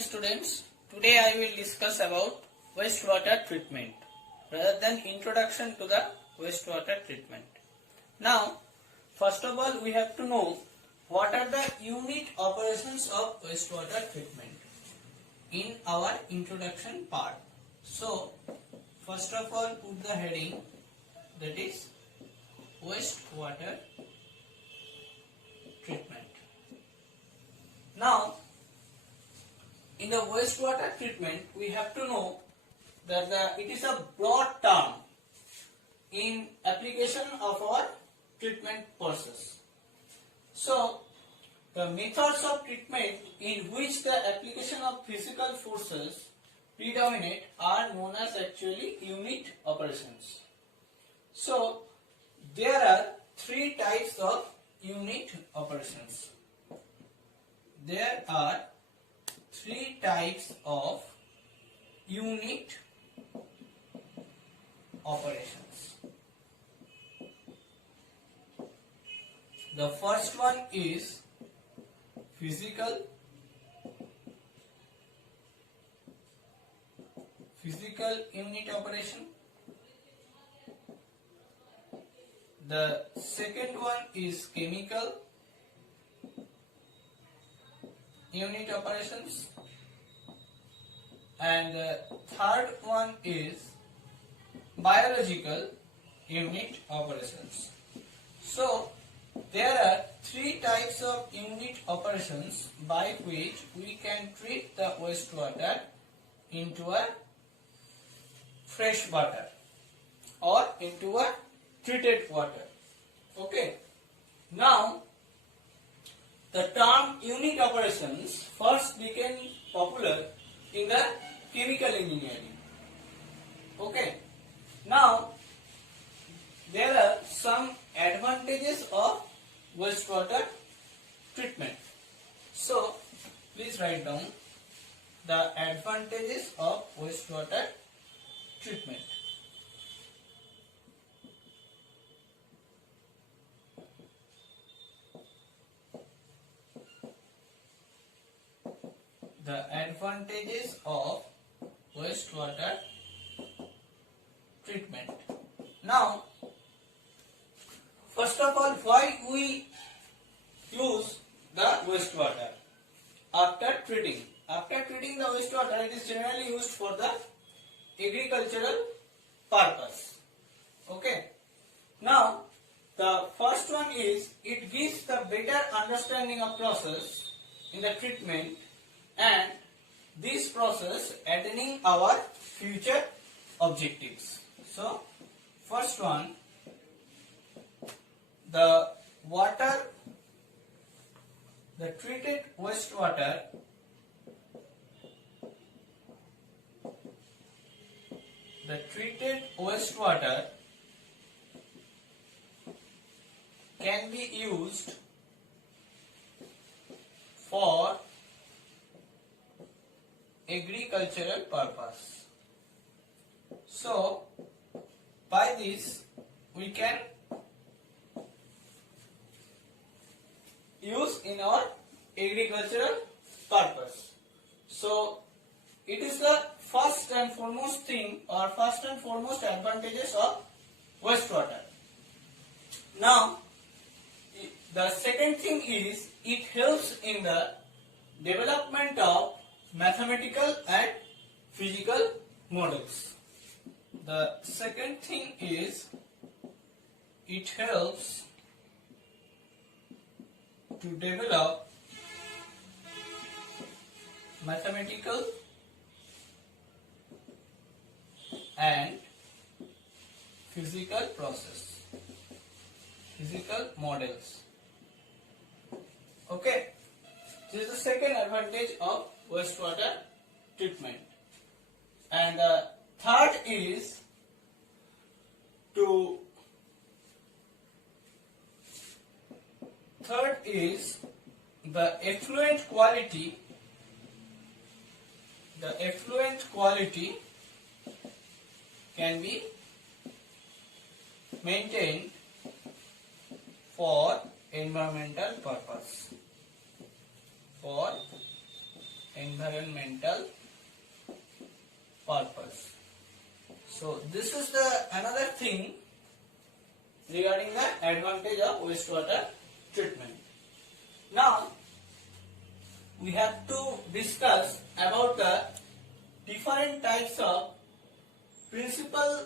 morning students. Today I will discuss about wastewater treatment rather than introduction to the wastewater treatment. Now, first of all we have to know what are the unit operations of wastewater treatment in our introduction part. So, first of all put the heading that is wastewater treatment. Now, in the wastewater treatment, we have to know that it is a broad term in application of our treatment process. So, the methods of treatment in which the application of physical forces predominate are known as actually unit operations. So, there are three types of unit operations. There are three types of unit operations. The first one is physical unit operation. The second one is chemical unit operations, and the third one is biological unit operations. So there are three types of unit operations by which we can treat the wastewater into a fresh water or into a treated water. Okay. Now, the term unit operations first became popular in the chemical engineering. Okay. Now, there are some advantages of wastewater treatment. So, please write down the advantages of wastewater treatment. The advantages of wastewater treatment. Now, first of all, why we use the wastewater after treating? After treating the wastewater, it is generally used for the agricultural purpose. Okay. Now, the first one is it gives the better understanding of process in the treatment, and this process attaining our future objectives. So, first one, the treated wastewater can be used for agricultural purpose. So, by this we can use in our agricultural purpose. So, it is the first and foremost thing or first and foremost advantages of wastewater. Now, the second thing is it helps in the development of mathematical and physical models. The second thing is it helps to develop mathematical and physical models. Okay, this is the second advantage of wastewater treatment. And the third is the effluent quality. The effluent quality can be maintained for environmental purpose. environmental purpose. So this is the another thing regarding the advantage of wastewater treatment. Now we have to discuss about the different types of principal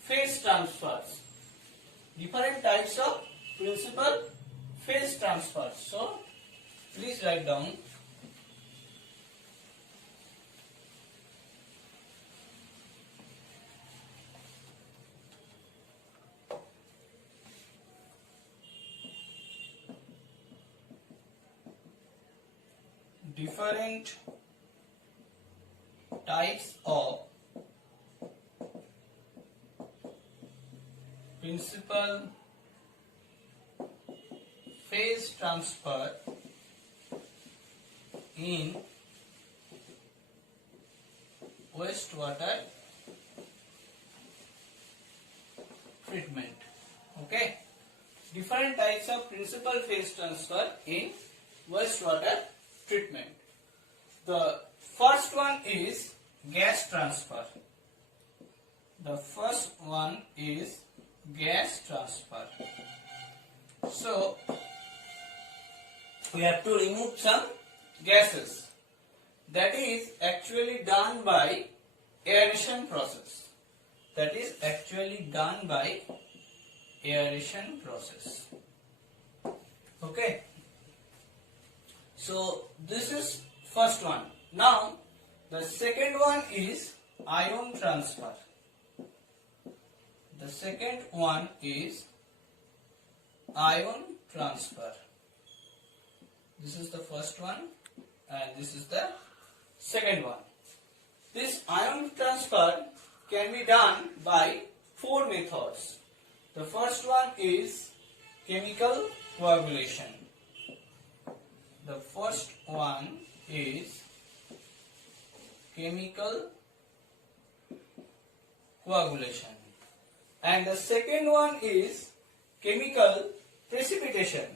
phase transfers. Different types of principal phase transfers. So please write down. Different types of principal phase transfer in wastewater treatment. Okay, different types of principal phase transfer in wastewater treatment. The first one is gas transfer. The first one is gas transfer. So we have to remove some gases. That is actually done by aeration process. That is actually done by aeration process. Okay. So this is first one. Now the second one is ion transfer. The second one is ion transfer. This is the first one and this is the second one. This ion transfer can be done by four methods. The first one is chemical coagulation. The first one is chemical coagulation and the second one is chemical precipitation.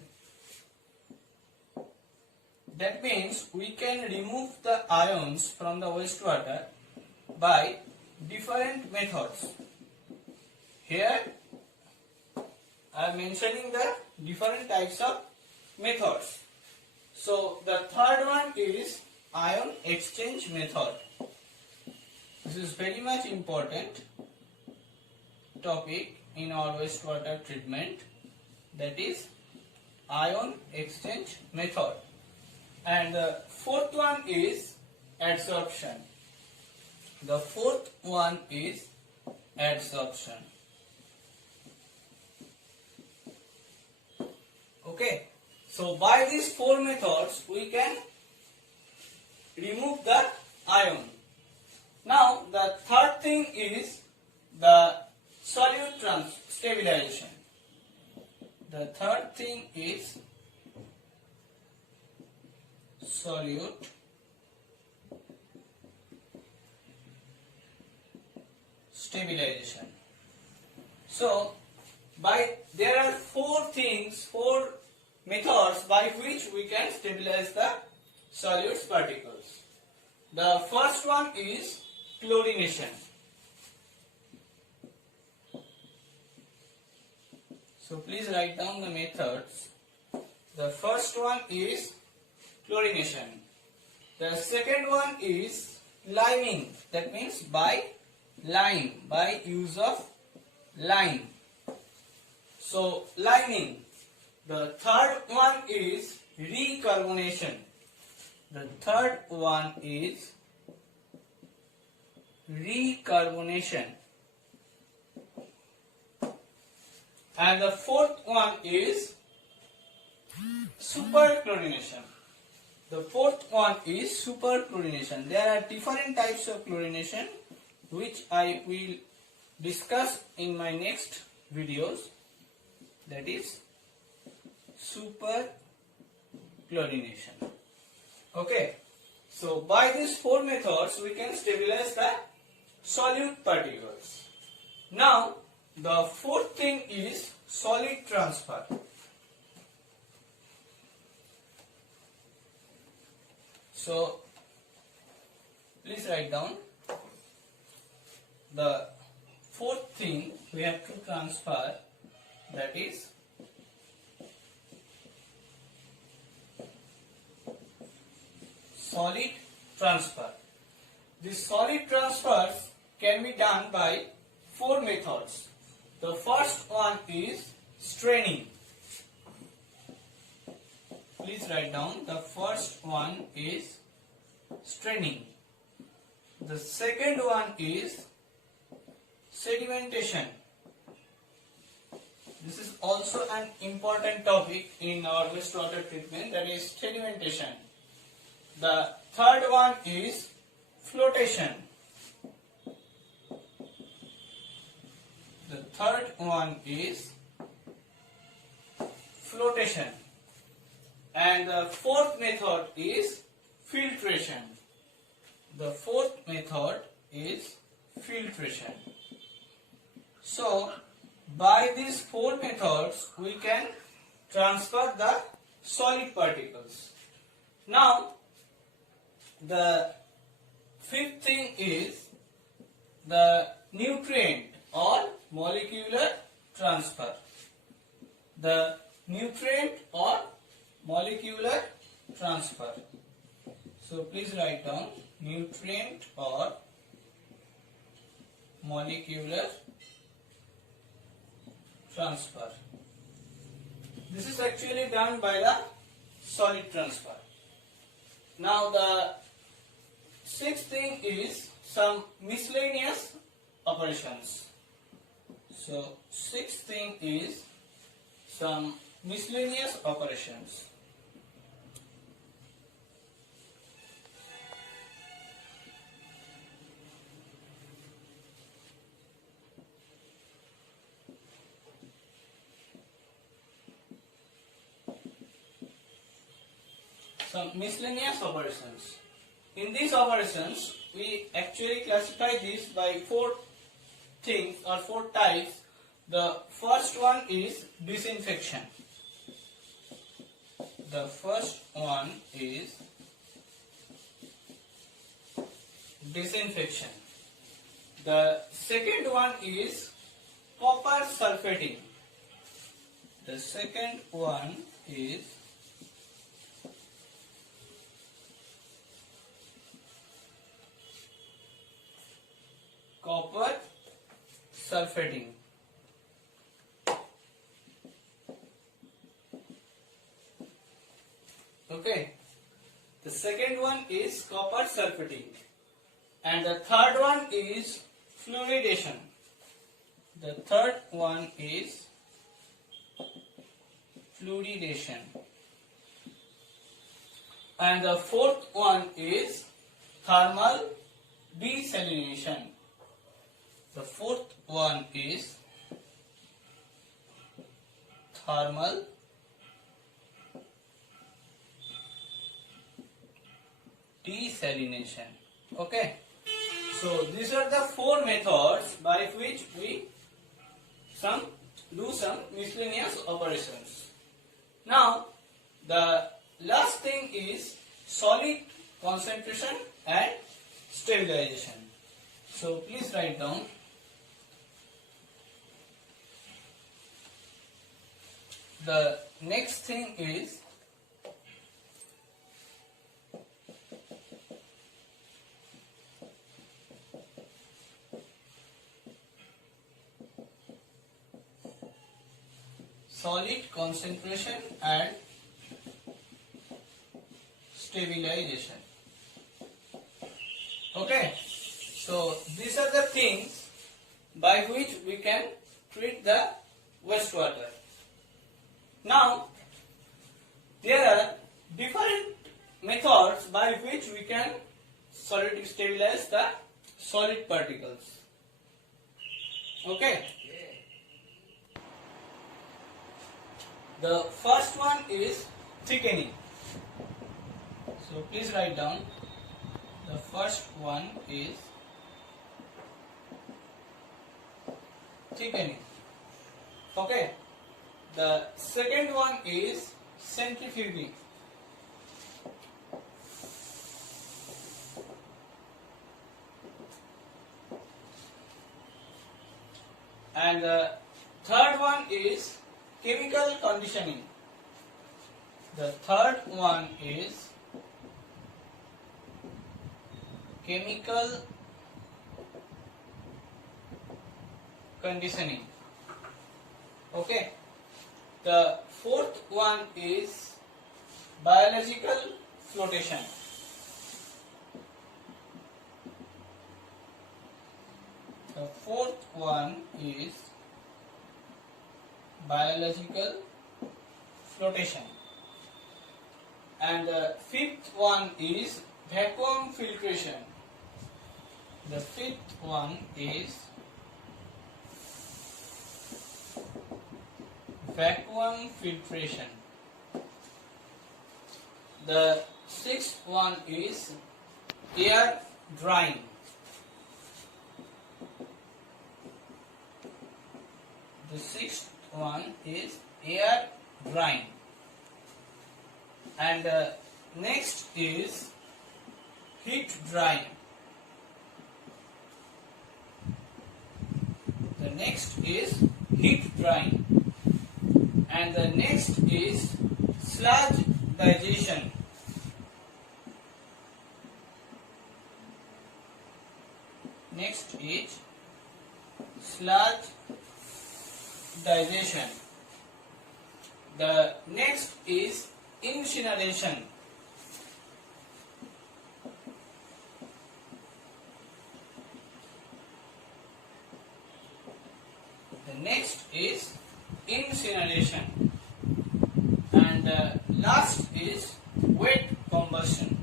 That means we can remove the ions from the wastewater by different methods. Here I am mentioning the different types of methods. So the third one is ion exchange method. This is very much important topic in our wastewater treatment, that is ion exchange method. And the fourth one is adsorption. The fourth one is adsorption. Okay. So by these four methods we can remove the ion. Now the third thing is the solute stabilization. The third thing is solute stabilization. So there are four methods by which we can stabilize the solute particles. The first one is chlorination. So please write down the methods. The first one is chlorination. The second one is liming. That means by use of lime. So liming. The third one is recarbonation. The third one is recarbonation. And the fourth one is superchlorination. The fourth one is superchlorination. There are different types of chlorination which I will discuss in my next videos. That is superchlorination. Okay. So by these four methods we can stabilize the solute particles. Now the fourth thing is solid transfer. So please write down the fourth thing we have to transfer, that is solid transfer. This solid transfers can be done by four methods. The first one is straining. Please write down, the first one is straining. The second one is sedimentation. This is also an important topic in our wastewater treatment, that is sedimentation. The third one is flotation. The third one is flotation. And the fourth method is filtration. The fourth method is filtration. So, by these four methods, we can transfer the solid particles. Now, the fifth thing is the nutrient or molecular transfer. The nutrient or molecular transfer. So please write down nutrient or molecular transfer. This is actually done by the solid transfer. Now the sixth thing is some miscellaneous operations. So sixth thing is some miscellaneous operations. Some miscellaneous operations. In these operations, we actually classify this by four things or four types. The first one is disinfection. The first one is disinfection. The second one is copper sulfating. The second one is copper sulfating. Okay, the second one is copper sulfating, and the third one is fluoridation. The third one is fluoridation, and the fourth one is thermal desalination. The fourth one is thermal desalination. Okay, so these are the four methods by which we do some miscellaneous operations. Now the last thing is solid concentration and stabilization. So please write down the next thing is solid concentration and stabilization. Okay, so these are the things by which we can treat the wastewater. Now, there are different methods by which we can stabilize the solid particles. Okay. The first one is thickening. So please write down. The first one is thickening. Okay. The second one is centrifuging. And the third one is chemical conditioning. The third one is chemical conditioning. Okay. The fourth one is biological flotation. The fourth one is biological flotation. And the fifth one is vacuum filtration. The fifth one is vacuum filtration. The sixth one is air drying. The sixth one is air drying. And next is heat drying. The next is heat drying. And the next is sludge digestion. Next is sludge digestion. The next is incineration. The next is incineration. And last is wet combustion.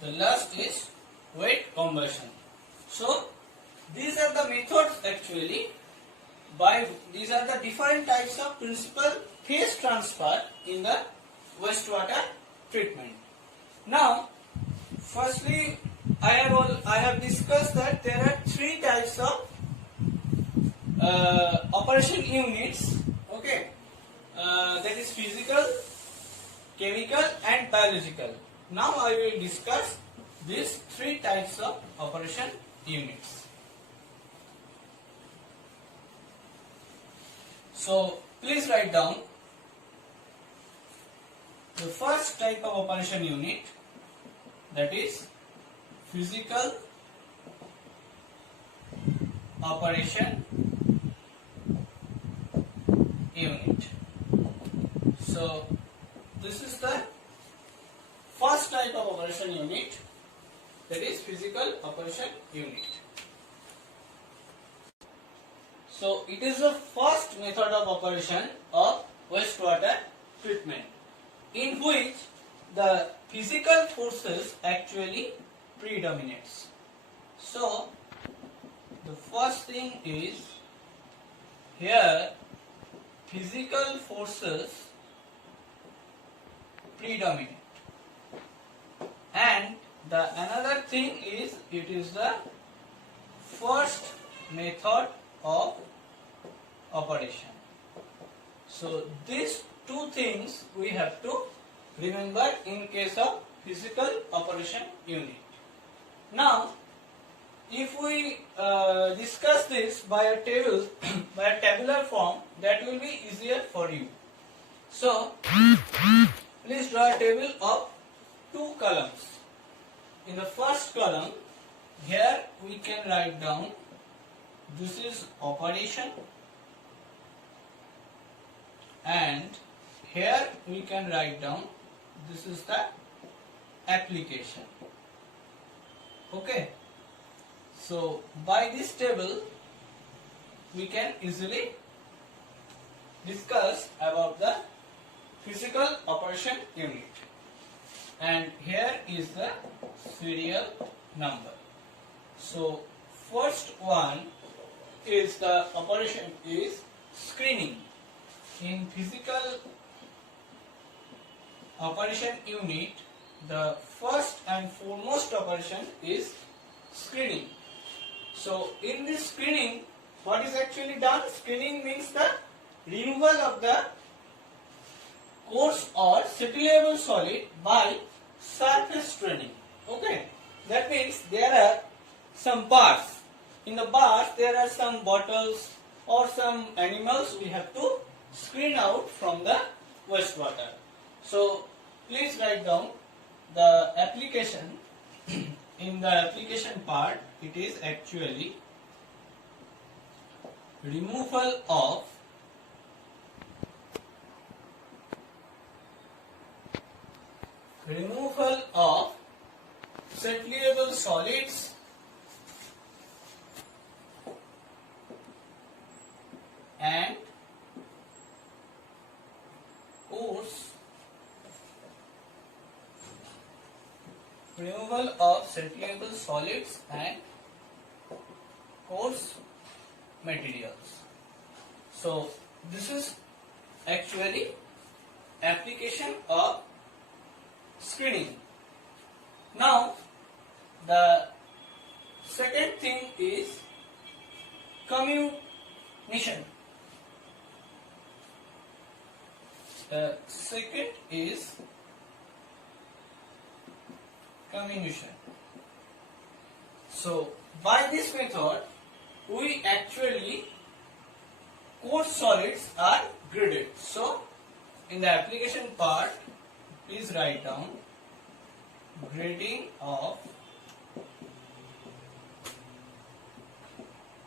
The last is wet combustion. So these are the methods actually. These are the different types of principal phase transfer in the wastewater treatment. Now, firstly, I have discussed that there are three types of operation units. Okay, that is physical, chemical, and biological. Now I will discuss these three types of operation units. So please write down the first type of operation unit, that is physical operation unit. So this is the first type of operation unit, that is physical operation unit. So it is the first method of operation of wastewater treatment, in which the physical forces actually predominates. So the first thing is, here physical forces predominate, and the another thing is, it is the first method of operation. So these two things we have to remember in case of physical operation unit. Now, if we discuss this by a table, by a tabular form, that will be easier for you. So, please draw a table of two columns. In the first column, here we can write down, this is operation, and here we can write down, this is the application. Okay. So by this table we can easily discuss about the physical operation unit. And here is the serial number. So first one is the operation is screening. In physical operation unit, the first and foremost operation is screening. So in this screening, what is actually done? Screening means the removal of the coarse or settleable solid by surface straining. Okay, that means there are some bars. In the bars there are some bottles or some animals we have to screen out from the wastewater. So please write down the application. In the application part, it is actually removal of settleable solids and coarse materials. So this is actually application of screening. Now the second thing is comminution. The second is comminution. So by this method we actually coarse solids are graded. So in the application part, please write down grading of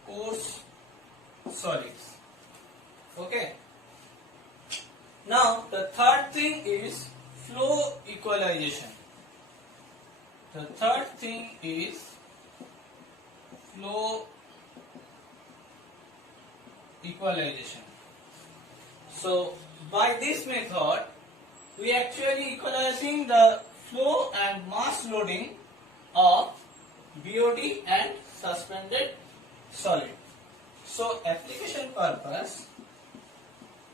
coarse solids. Okay. Now the third thing is flow equalization. The third thing is flow equalization. So by this method we actually equalizing the flow and mass loading of BOD and suspended solid. So application purpose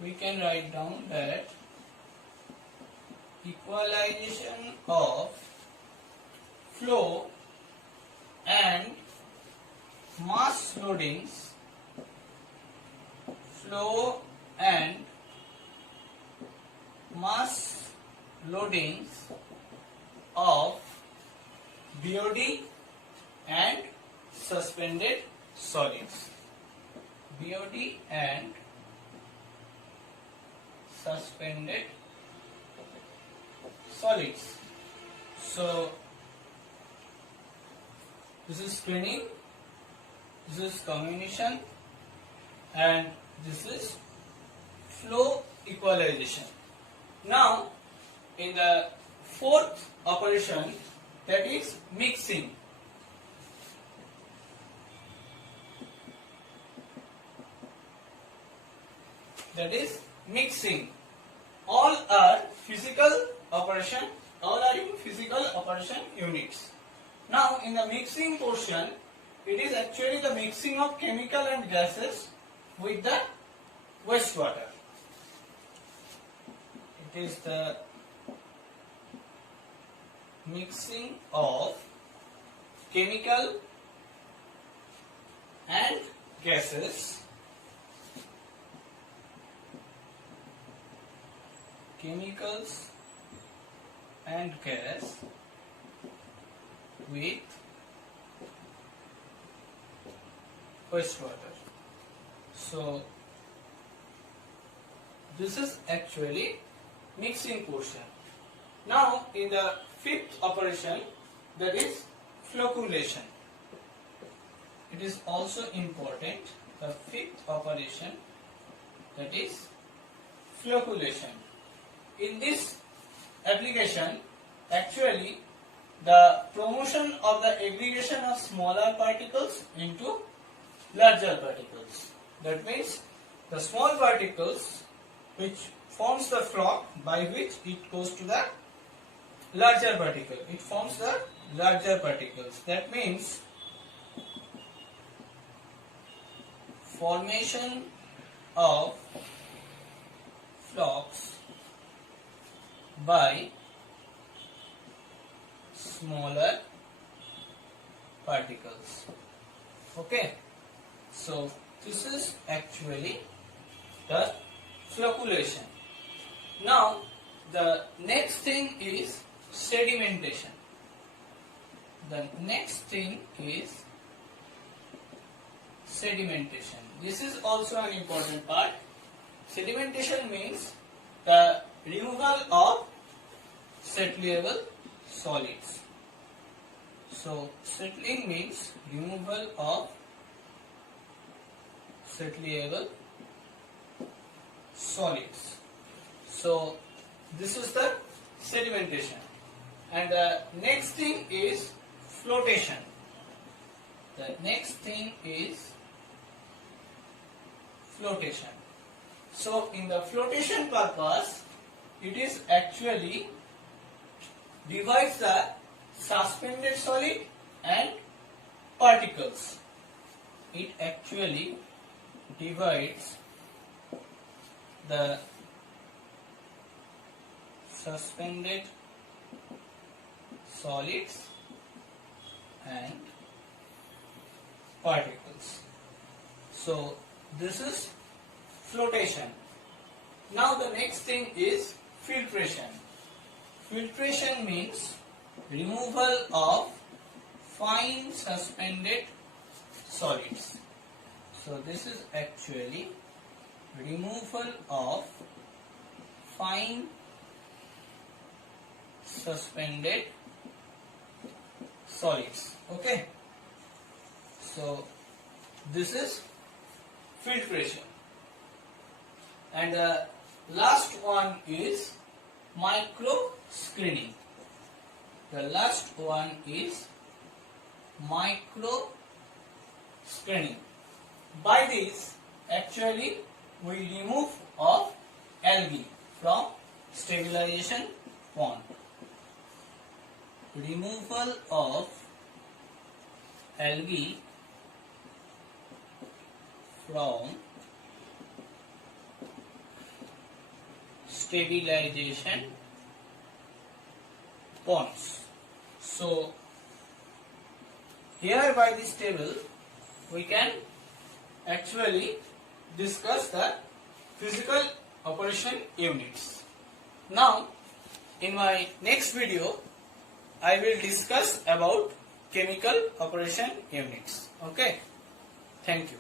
we can write down that equalization of flow and mass loadings of BOD and suspended solids. BOD and suspended solids. So this is screening, this is comminution, and this is flow equalization. Now in the fourth operation, that is mixing. All are physical operation, all are in physical operation units. Now in the mixing portion, it is actually the mixing of chemical and gases with the wastewater. It is the mixing of chemical and gases with wastewater. So this is actually mixing portion. Now in the fifth operation, that is flocculation. It is also important. The fifth operation, that is flocculation. In this application, actually the promotion of the aggregation of smaller particles into larger particles. That means the small particles which forms the floc, by which it goes to the larger particle. It forms the larger particles. That means formation of flocs by smaller particles. Okay, so this is actually the flocculation. Now the next thing is sedimentation. The next thing is sedimentation. This is also an important part. Sedimentation means the removal of settleable solids. So settling means removal of settleable solids. So this is the sedimentation. And the next thing is flotation. The next thing is flotation. So in the flotation purpose, it is actually divides the suspended solid and particles. It actually divides the suspended solids and particles. So this is flotation. Now the next thing is filtration. Filtration means removal of fine suspended solids. So this is actually removal of fine suspended solids. Okay. So this is filtration. And the last one is micro screening. The last one is micro screening. By this, actually, we remove of algae from stabilization pond. Removal of algae from stabilization ponds. So here by this table we can actually discuss the physical operation units. Now in my next video I will discuss about chemical operation units. Okay, thank you.